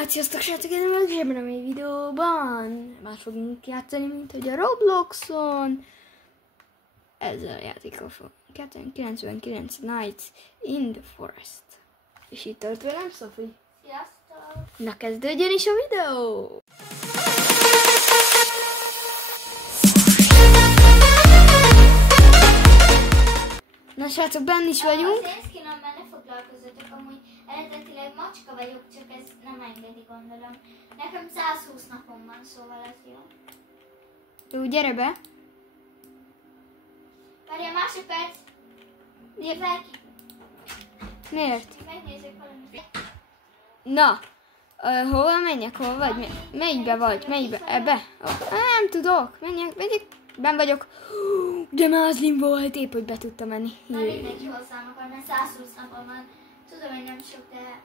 Hát sziasztok srácok, én vagyok ebben a mai videóban. Már fogunk játszani, mint hogy a Robloxon. Ezzel a játékkal fogunk játszani. 99 Nights in the Forest. És itt tart velem Sophie. Sziasztok! Na kezdődjön is a videó! Na srácok, benn is vagyunk. Az én skinomben ne foglalkozzatok, amúgy eredetileg macska vagyok, csak ez nem engedi, gondolom. Nekem 120 napom van, szóval ez jó. Jó, gyere be. Várjál másodperc! Nézzek! Miért? Megnézzük valamit. Na, hova menjek? Hol vagy? Melyikbe vagy? Melyikbe? Ebbe? Nem tudok. Menjek. Ben vagyok. De mázlim volt, épp hogy be tudtam menni. Na mindenki hozzám akar, mert 120 napom van. Tudom, hogy nem sok, de...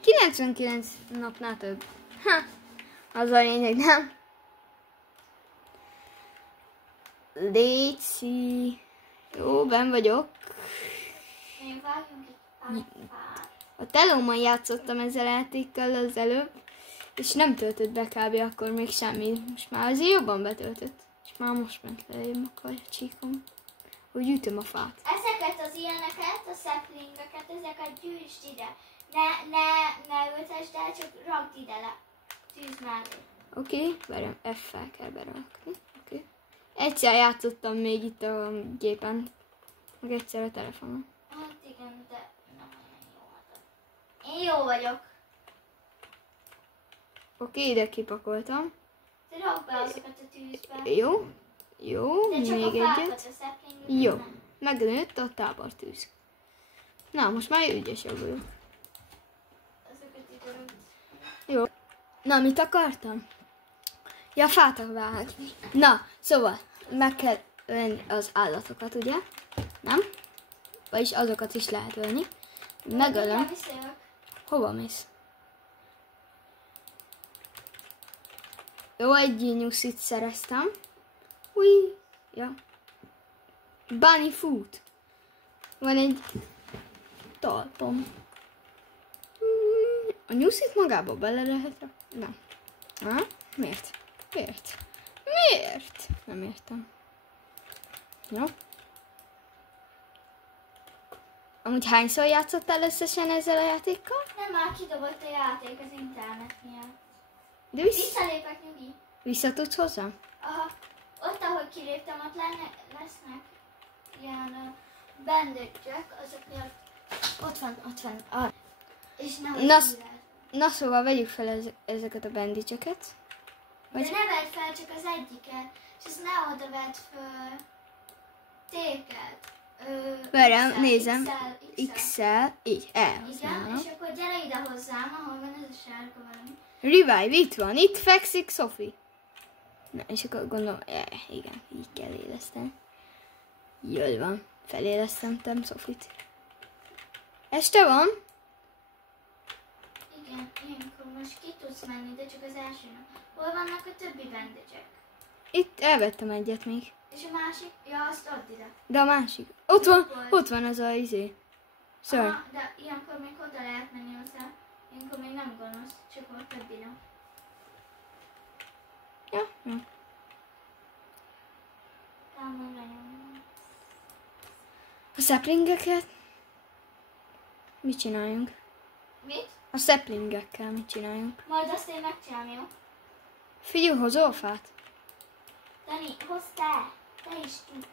99 napnál több. Ha, az a lényeg, nem? Léci. Jó, ben vagyok. Még vágjunk egy pár fát. A telómon játszottam ezzel a játékkal az előbb, és nem töltött be kb. Akkor még semmi. Most már azért jobban betöltött. És már most ment lejjebb a karjacsíkom. Hogy ütöm a fát. Ezeket az ilyeneket, a saplingeket, ezeket gyűjtsd ide. Ne ültesd el, csak rakd ide le. Tűz mellé. Oké, várjam, F-fel kell berakni. Oké. Egyszer játszottam még itt a gépen, meg egyszer a telefonon. Hát igen, de nem olyan jó. Én jó vagyok. Oké, ide kipakoltam. Te rakd be azokat a tűzbe. Jó, De csak még a fákat, egyet. a saplingokat Jó, nem. megnőtt a tábortűz. Na, most már ügyesebb vagyok. Azokat ide rakd. Jó. Na, mit akartam? Ja, fát vágni. Na, szóval, meg kell ölni az állatokat, ugye? Nem? Vagyis azokat is lehet ölni. Megölöm. Mindjárt visszajövök. Hova mész? Jó, egy nyuszit szereztem. Ui, ja. Bunny food. Van egy talpom. A nyuszit magába bele lehet rakni? Nem. Ha? Miért? Nem értem. Jó. Amúgy hányszor játszottál összesen ezzel a játékkal? Nem, már kidobott a játék az internet miatt. De Visszalépek, nyugi. vissza tudsz hozzám? Aha. Ott, ahol kiléptem, ott lesznek ilyen bandage-ek, azok miatt ott van. Ah. És nem Na, az üres. Na szóval vegyük fel ezeket a bandicseket. De ne vedd fel csak az egyiket, és ezt ne oda vedd föl téket. Várjál, nézem. XL. Így, Igen, elhasználom. és akkor gyere ide hozzám, ahol van ez a sárga valami. Revive, itt van, itt fekszik Sophie. Na, és akkor gondolom, igen, így kell éleszteni. Jól van, felélesztentem Sophie-t. Este van? Igen, ilyenkor most ki tudsz menni, de csak az első nap. Hol vannak a többi bandage-ek? Itt elvettem egyet még. És a másik? Ja, azt add ide. De a másik. Ott van az a Szörny. Aha, de ilyenkor még oda lehet menni hozzá. Ilyenkor még nem gonosz, csak a többi nap. Ja. Talán nagyon. A saplingeket? Mit csináljunk? Mit? A saplingekkel mit csináljunk? Majd azt én megcsinálom, jó? Figyelj, hozol fát? Dani, hozz te! Te is tudsz.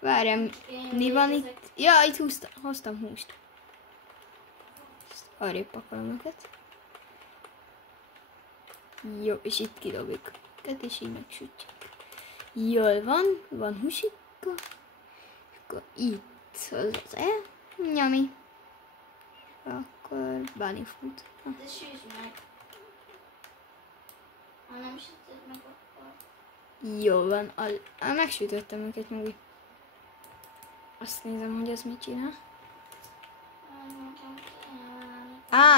Várjam, mi van itt? Ja, itt hoztam húst. Arrébb pakolom őket. Jó, és itt kidobjuk őket, és így megsütjük. Jól van húsika. Akkor itt az nyami. Akkor bunny food. De süsd meg. Ha nem sütöd meg, akkor... Jó van, megsütöttem őket nyugi. Azt nézem, hogy az mit csinál.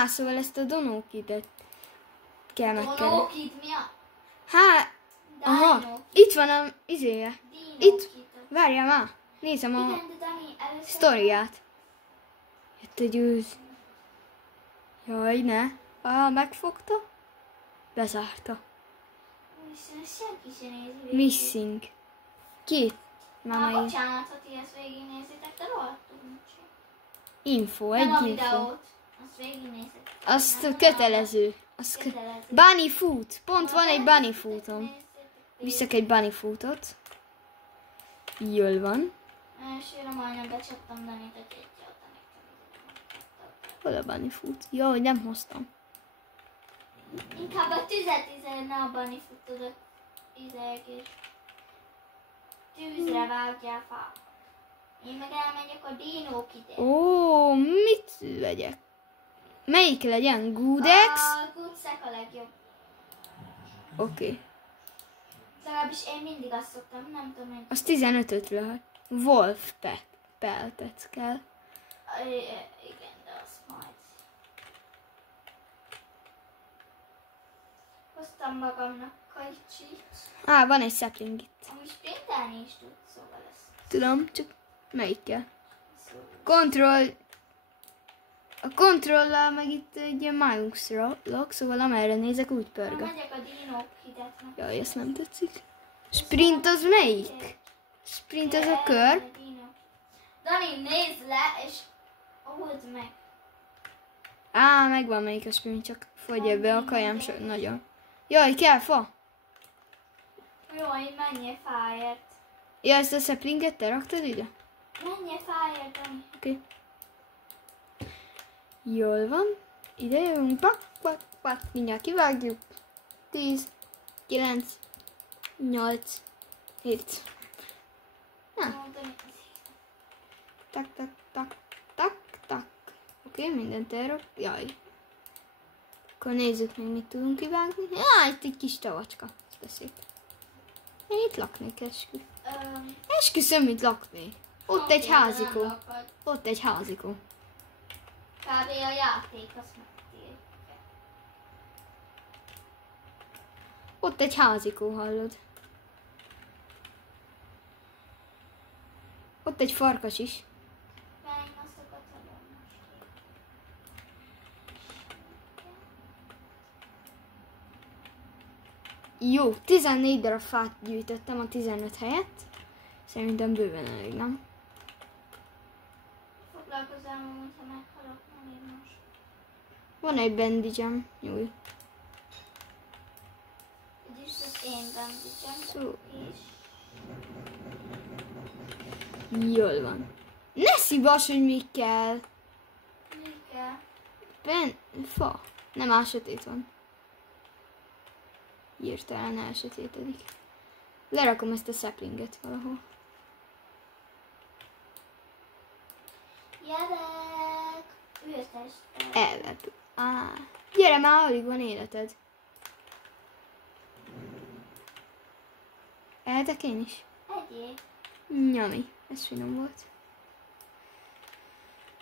Szóval ezt a donókidet kell megkerülni. Donókit mi a? Aha, itt van a izéje. Itt, várjál már, nézem a Igen, de Dani, először... sztoriát. Jött egy őz. Jaj, ne. Megfogta. Bezárta. És senki sem nézi végig. Missing. Két. Már Bocsánat, ha ti ezt végignézitek, de rohadtul nincs. Info, Nem egy a info. videót. Azt végignézitek. Azt kötelező. Kötelező. Bunny food. Pont van egy bunny foodom. Viszek egy bunny foodot. Jól van. Elsőre majdnem becsaptam Danit a tétje, ott Hol a bunny food? Jó, hogy nem hoztam. Inkább a tüzet ne a bunny foodot izeg és tűzre vágjál fa. Én meg elmegyek a dinók ide. Ó, mit vegyek? Melyik legyen? Goodex? A Goodszek a legjobb. Oké. Legalábbis én mindig azt szoktam, nem tudom, hogy... Az 15-öt lehet. Wolf peltet kell. Igen, de az majd. Hoztam magamnak kajcsit. Van egy sapling itt. Amúgy sprintelni is tud, szóval lesz. Tudom, csak melyikkel? Szóval. A kontrollal meg itt egy ilyen májunkslok, szóval amerre nézek, úgy Ha pörgök. megyek a dinók hidetnek. Jaj, ezt nem tetszik. Sprint az melyik? Sprint az a kör. Dani, nézd le, és old meg. Megvan melyik a sprint, csak fogy ebbe a kajám nagyon. Jaj, kell fa. Jó, én menjél fáért. Ja, ezt a saplinget te raktad ide? Menjél fáért, Dani. Oké. Jól van. Ide jövünk. Pak. Mindjárt kivágjuk. 10, 9, 8, 7. Tak. Oké, mindent elrak. Jaj. Akkor nézzük meg, mit tudunk kivágni. Itt egy kis tavacska. Ez szép. Én itt laknék, esküszöm, itt laknék. Ott egy házikó. Ott egy házikó. Kb. A játék, azt megtérke. Ott egy házikó, hallod? Ott egy farkas is. Jó, 14 darab fát gyűjtöttem a 15 helyett. Szerintem bőven elég, nem? Foglalkozom, hogyha meghalok, nem én most. Van egy bandage-em. Jó. Ez is az én bandage-em. Szó. És... Jól van. Ne szívas, hogy mi kell. Mi kell? Fa. Nem, áll sötét van. Hirtelen elsötétedik. Lerakom ezt a saplinget valahol. Jövök! Ültest. Elvep. Gyere már, alig van életed. Ehetek én is? Egyél. Nyami. Ez finom volt.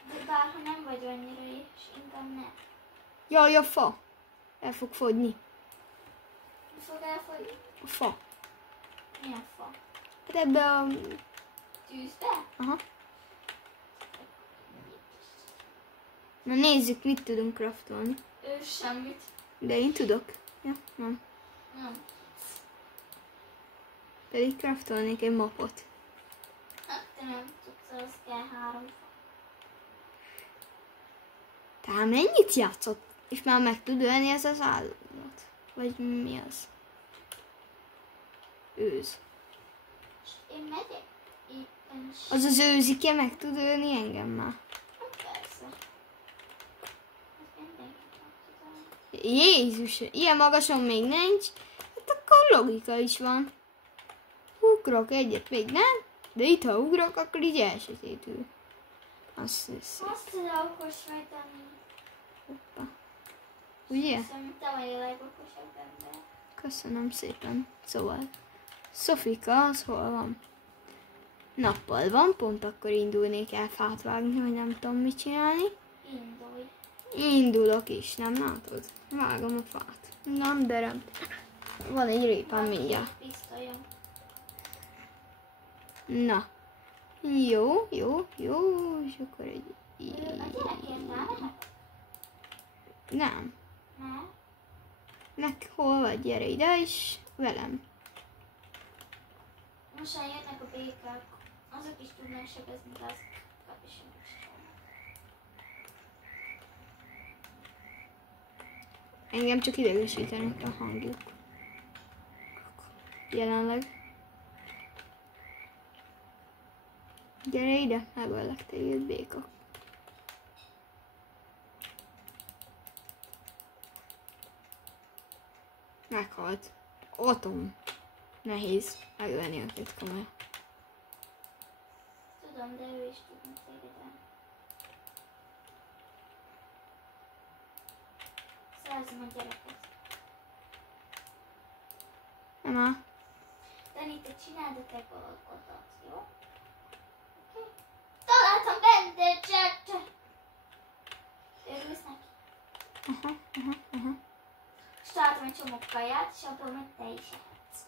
De bárha nem vagy annyira és inkább ne. Jaj, a fa. El fog fogyni. Mi fog elfogyni? A fa. Milyen fa? Hát ebbe a... Tűzbe? Aha. Na nézzük, mit tudunk craftolni. Semmit. De én tudok. Ja, nem. Nem. Pedig craftolnék egy mapot. Hát te nem tudsz, az kell 3 fa. Tehát mennyit játszott? És már meg tud ölni ez az állat? Vagy mi az? Őz. És én megyek éppen is. Az az őzike meg tud ölni engem már. Hát persze. Ez mindenki tudja. Jézus, ilyen magason még nincs. Hát akkor logika is van. Ugrok egyet, még nem. De itt ha ugrok, akkor így elsötétül. Azt hiszem. Azt az okos vagy, Dani. Hoppa. Ugye? Hiszem, te vagy a legokosabb ember. Köszönöm szépen. Szóval, Szofika, az hol van? Nappal van, pont akkor indulnék el fát vágni, hogy nem tudom mit csinálni. Indulj. Indulok is, nem látod? Vágom a fát. Nem, de nem. Van egy répám mindjárt. Pisztolyom. Na. Jó, és akkor egy... A gyerekért elmehet? Nem. Hol vagy? Gyere ide is velem. Most már jönnek a békák. Azok is tudnak sebezni, de az is Engem csak idegesítenek a hangjuk. Jelenleg. Gyere ide, megöllek téged, béka. Meghalt. Otom. Nehéz megölni őket komolyan. Tudom, de ő is tudna téged. Szerzem a gyereket. Nem. Dani, te csináld a te dolgodat, jó? Okay. Találtam bandage-et! Örülsz neki? És találtam egy csomó kaját, és abból meg te is ehetsz.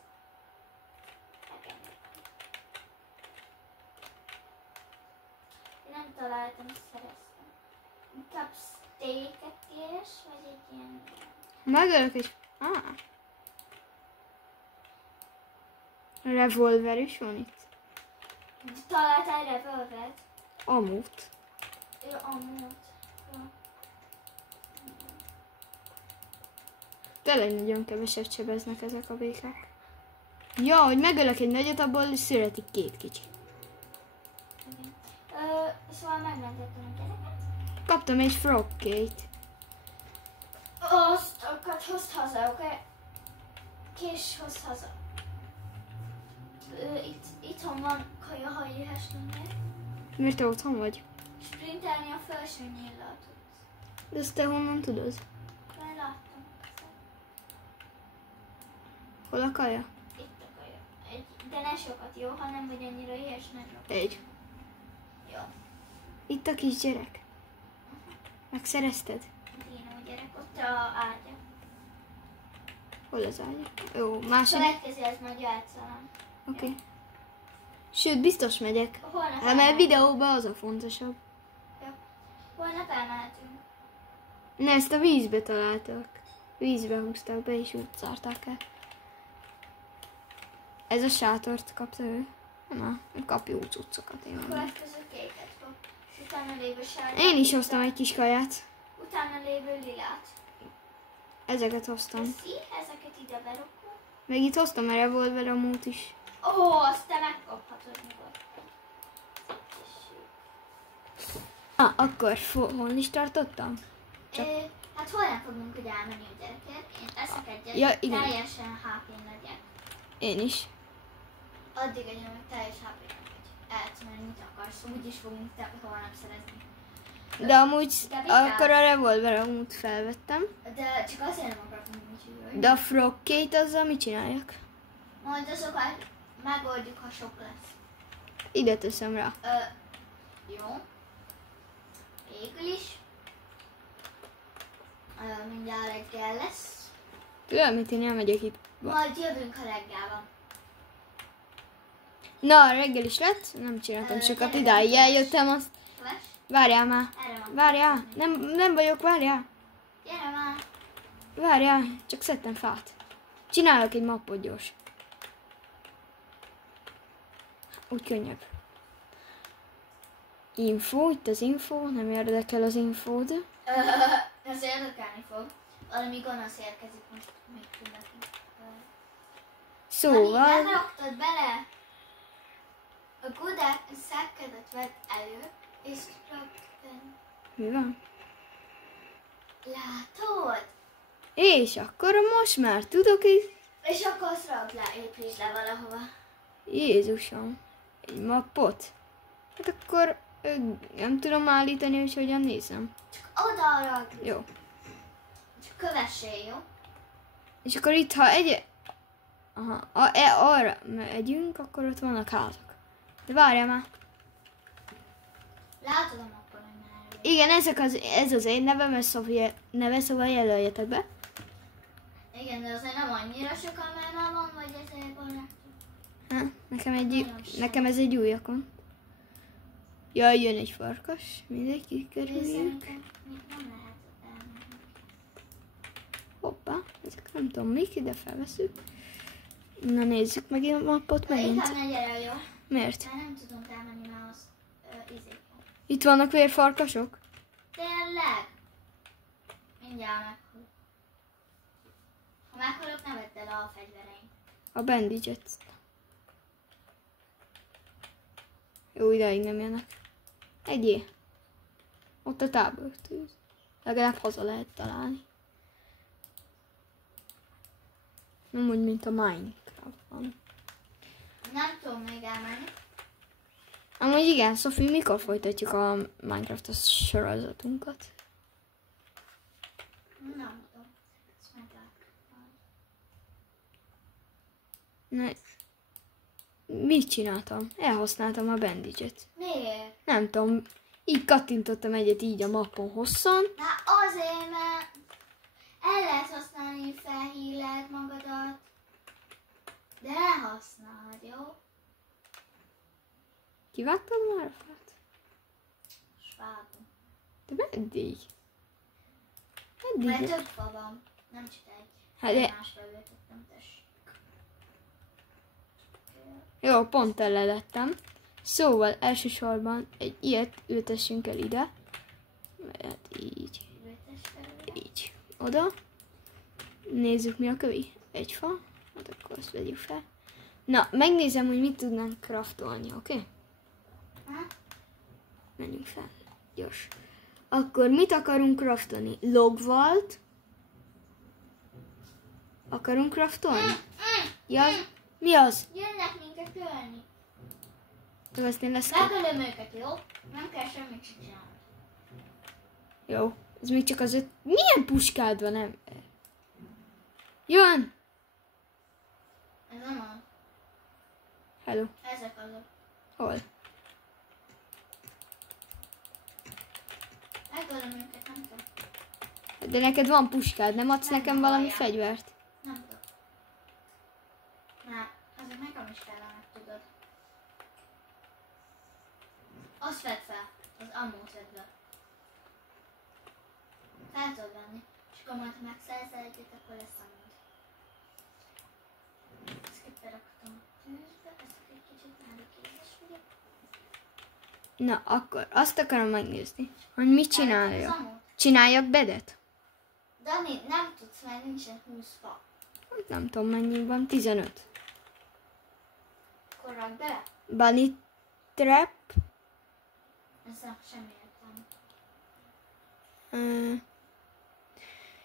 Én nem találtam, szereztem. Inkább steaket keres, vagy egy ilyen... Megölök egy... Revolver is van itt. Találtál revolvert? Amút. Ő amúgy. Tényleg nagyon keveset sebeznek ezek a békák. Ja, hogy megölök egy nagyot, abból születik 2 kicsi. Igen. Szóval megmentettem a gyereket. Kaptam egy frogcake-t. Azt hozd haza, oké? Kés, hozd haza. Itthon van kaja, ha éhes lennél. Miért te otthon vagy? Sprintelni a felső nyíllal tudsz. De ezt te honnan tudod? Már láttam. Hol a kaja? Itt a kaja. De ne sokat, jó? Ha nem vagy annyira éhes, ne sokat. Egy. Jó. Itt a kisgyerek. Megszerezted? Dino gyerek, ott a ágya. Hol az ágya? Jó, második. Következő, ez majd játszalom. Oké. Sőt, biztos megyek. Holnap Hát mert videóban az a fontosabb. Jó. Holnap elmehetünk. Ne, ezt a vízbe találtak. Vízbe húzták be és úgy zárták el. Ez a sátort kapta ő. Na, kap jó cuccokat. Én mondom. Következő kéket fog. Utána lévő sárga. Én is hoztam egy kis kaját. Utána lévő lilát. Ezeket hoztam. Köszi, ezeket ide berakom. Meg itt hoztam a revolver amúgy is. Ó, azt te megkaphatod nyugodtan. Akkor hol is tartottam? Hát holnap fogunk ugye elmenni a gyerekért. Én eszek egyet, Ja, igen. teljesen HP-n legyek. Én is. Addig egyön, hogy teljes HP-n vagy. Elcsinálni, mit akarsz. Úgyis fogunk holnap szerezni. De amúgy De vigyázz. akkor a revolver amúgy felvettem. De csak azért nem akartam, hogy De a frogcake azzal mit csináljak? majd azokat megoldjuk, ha sok lesz. Ide teszem rá. Jó. Végül is. Mindjárt reggel lesz. Tudod, mit én elmegyek itt. Majd jövünk, ha reggel van. Na, reggel is lett, nem csináltam sokat, gyere, idáig gyere. eljöttem, azt... Köves? Várjál már, Erre van. várjál, nem vagyok, várjál, Gyere már. várjál, csak szedtem fát. Csinálok egy mappot gyors. Úgy könnyebb. Info, itt az info, nem érdekel az infód. Ez érdekelni fog. Valami gonosz érkezik most még tudnak. Szóval... Nem raktad bele? A Gudák szekkedet vett elő, és raktad. Mi van? Látod? És akkor most már tudok is... És akkor azt rakd le, építsd le valahova. Jézusom, egy mappot? Hát akkor nem tudom állítani, hogy hogyan nézem. Csak oda rakd. Jó. Csak kövessél, jó? És akkor itt, ha arra megyünk, akkor ott vannak házak. De várjál már. Látod a mappon, hogy már. Igen, ez az én nevem, ez Sofia neve, szóval jelöljetek be. Igen, de azért nem annyira sokan, mert már van, vagy ezért barátok. Ha, nekem ez egy új akon. Jaj, jön egy farkas, mindenki kerüljük. Szerintem még nem lehet elmenni. Hoppá, ezek nem tudom mik, ide felveszünk. Na nézzük meg a mappot megint. Inkább ne gyere, jó? Miért? Mert nem tudunk elmenni már az izékre. Itt vannak vérfarkasok? Tényleg? Mindjárt meghal. Ha meghalok, ne vedd el a fegyvereim. A bandage-et. Jó, ideig nem jönnek. Egyé. Ott a tábortűz. Legalább haza lehet találni. Nem úgy, mint a Minecraftban. Nem tudom még elmenni. Amúgy igen, Szofi, mikor folytatjuk a Minecraft-os sorozatunkat? Nem tudom. Ezt meglátjuk. Ne. Mit csináltam? Elhasználtam a bandage-et. Miért? Nem tudom, így kattintottam egyet így a mappon hosszan. Na azért, mert el lehet használni, felhíled magadat. De ne használd, jó? Kivágtad már a fát? És vágom. De meddig? Mert Meddig? több fa van. Nem csak egy. Hát de- Másra ültettem, tessék. Jó, pont elledettem. Szóval elsősorban egy ilyet ültessünk el ide. Hát így, Ültess fel. így, oda. Nézzük mi a kövi. Egy fa. Hát akkor azt vegyük fel. Na, megnézem, hogy mit tudnánk craftolni, oké? Okay? Ha? Menjünk fel. Gyors. Akkor mit akarunk craftolni? Logvalt. Akarunk craftolni? Ja, mi az? Jönnek minket ölni. Azt én lesz. Megölöm őket, jó? Nem kell semmit sem csinálni. Jó. Ez még csak az öt... Milyen puskád van, nem? Jön! Ez nem az. Hello. Ezek azok. Hol? Megölöm őket, nem kell. De neked van puskád, nem adsz Nem nekem valami hallják. fegyvert? Nem tudok. Na, azért nekem is kellene, tudod. Azt vedd fel. Az ammót vedd be. Fel tudod venni. És akkor majd, ha megszerzel egyet, akkor lesz ammót. Ezt itt beraktam a tűzbe, ezt egy kicsit már kézes vagyok. Na, akkor azt akarom megnézni, hogy mit Az csináljak. ammót. Csináljak bedet? Dani, nem tudsz, mert nincsen 20 fa. Nem tudom mennyi van, 15. Akkor rakd bele. Bunny trap. Ezzel semmi értelme.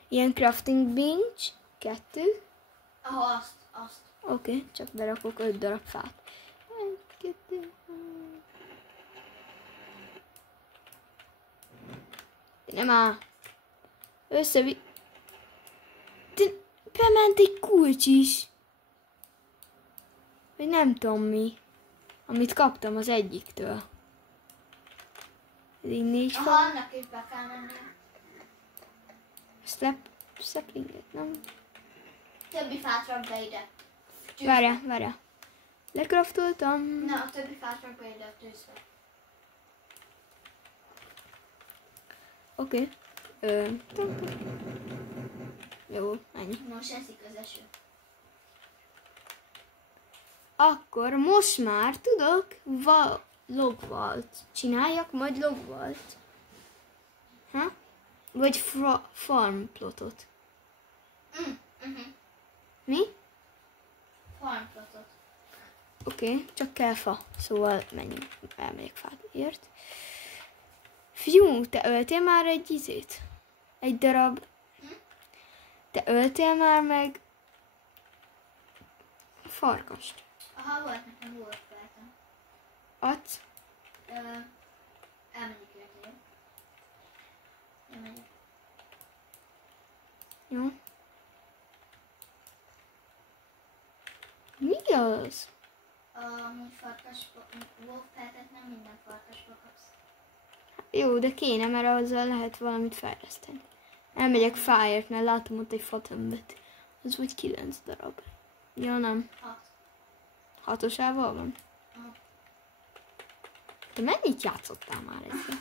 Ilyen crafting bench. 2. Azt. Oké, csak berakok 5 darab fát. 1, 2, 3. Nem áll. Összevi... De bement egy kulcs is. Vagy nem tudom mi. Amit kaptam az egyiktől. Ez így 4 Aha, fa. annak is be kell mennie. Saplinget, nem? Többi fát rak be ide. Tűzbe. Várjál. Lekraftoltam. Na, a többi fát rak be ide a tűzbe. Oké. Jó, ennyi. Most eszik az eső. Akkor most már tudok logvalt. Csináljak majd logvalt. Ha? Vagy farmplotot. Mi? Farmplotot. Oké, csak kell fa. Szóval menjünk. Elmegyek fát. Ért. Fiú, te öltél már egy izét? Egy darab. Te öltél már meg farkast. Aha, volt nekem wolfbeltem. Adsz? Elmegyek érte, jó? Elmegyek. Jó. Mi az? Amúgy wolfbeltet nem minden farkasba kapsz. Jó, de kéne, mert azzal lehet valamit fejleszteni. Elmegyek fáért, mert látom ott egy fatömböt. Az vagy 9 darab. Ja, nem. 6. 6-osával van? Aha. Te mennyit játszottál már ezzel?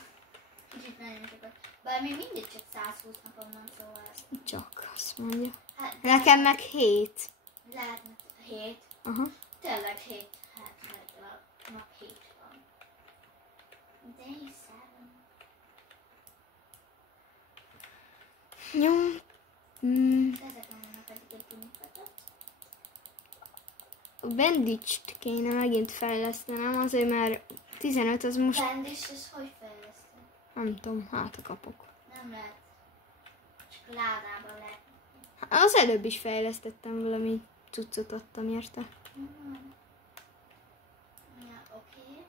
Kicsit nagyon sokat. Bár még mindig csak 120 napom van, szóval... Csak, azt mondja. Hát, Nekem meg 7. lehetne 7. Aha. Tényleg 7. Hát, a nap 7 van. De én szállom. Jó. Ezek vannak pedig egy pinikatot. A Bandage-t kéne megint fejlesztenem, azért mert 15 az most... Bandage, ez hogy fejlesztem? Nem tudom, hátra kapok. Nem lehet. Csak ládában lehet. Az előbb is fejlesztettem valami cuccot, adtam érte. Ja, oké.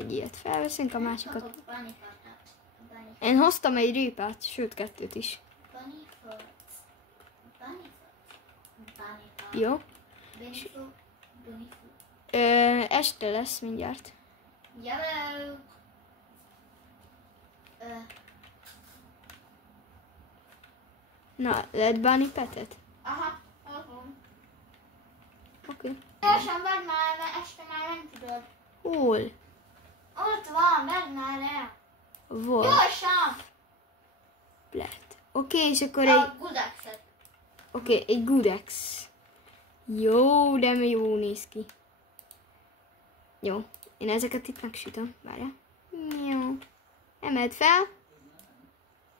Egy ilyet felveszünk, a másikat... Kapok bunnyfoot. Én hoztam egy répát, sőt 2 is. Bunnyfoot. Jó. Bunnyfoot. Este lesz mindjárt. Yellow. Na, lehet Bunny Petet? Aha, ott van. Oké. Gyorsan vedd már, mert este már nem tudod. Hol? Ott van, vedd már el. Volt. Gyorsan! Lehet. Oké, és akkor egy... A Gudexet. Oké, egy Gudex. Jó, de jó néz ki. Jó. Én ezeket itt megsütöm. Várjál. Jó. Emeld fel.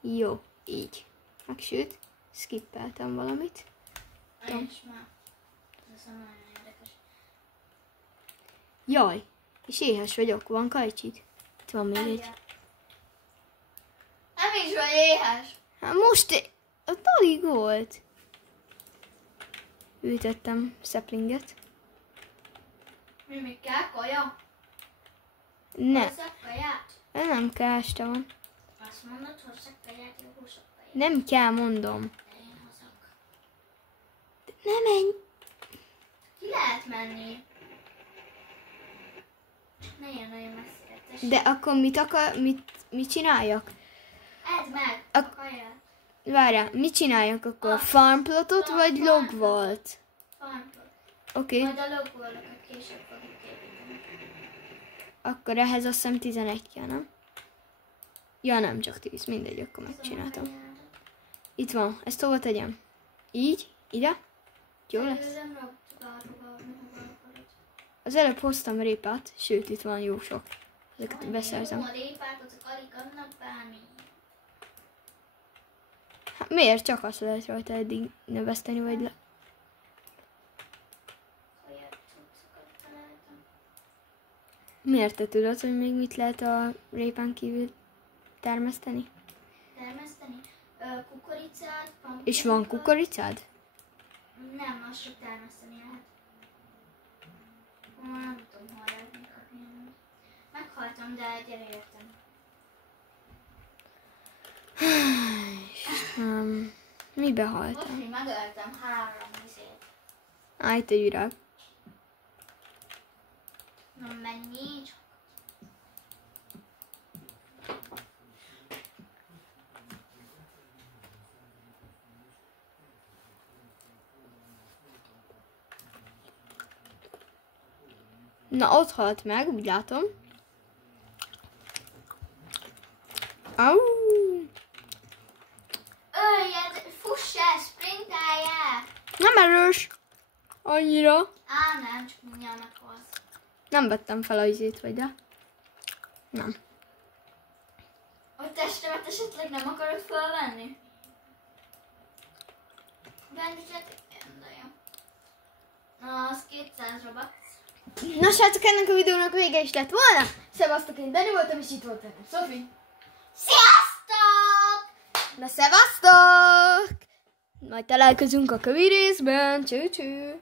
Jó, így. Megsüt. Skippeltem valamit. Én is már. Ez nagyon érdekes. Jaj, és éhes vagyok. Van kajcsid? Itt van még egy. Nem is vagy éhes. Hát most alig volt. Ültettem szeplinget. Mi még kell? Kaja? Ne, Hozzak kaját? nem kell, este van. Azt mondod, hozzak kaját, jó húsok kaját. Nem kell, mondom. De én hozok. De ne menj. Ki lehet menni? Nagyon-nagyon messzire. Tessék. De akkor mit csináljak? Edd meg A- a kaját. Várjál, mit csináljak akkor? A- Farmplotot a vagy farmplot. logvault? Farmplot. Oké, Majd a logólokat később fogjuk építeni. akkor ehhez azt hiszem 11 kell, nem? Ja, nem, csak 10. Mindegy, akkor megcsináltam. Itt van, ezt hova tegyem? Így? Ide? Jó lesz? Az előbb hoztam répát, sőt, itt van jó sok. Ezeket beszerzem. A répát, azok alig adnak bármi. Hát miért? Csak azt lehet rajta eddig növeszteni, vagy le... Olyan cuccokat találtam. Miért te tudod, hogy még mit lehet a répán kívül termeszteni? Termeszteni? Kukoricát, pumpkinokat. És van kukoricád? Nem, azt csak termeszteni lehet. Nem tudom, hol lehet még kapni. Meghaltam, de gyere értem. Mibe Most haltam? még megöltem 3 izét. Itt egy virág. Na mennyi? Csak. Na, ott halt meg, úgy látom. Au! Öljed, fuss el, sprintálj el! Nem erős! Annyira. Nem, csak mindjárt meghalsz. Nem vettem fel a izét, vagy de? Nem. A testemet esetleg nem akarod fölvenni? Bennünket, de jó. Na, az 200 robot. Na srácok, ennek a videónak vége is lett volna. Szevasztok, én Dani voltam, és itt volt velem Szofi. Sziasztok! Na szevasztok! Majd találkozunk a kövi részben. Cső-cső!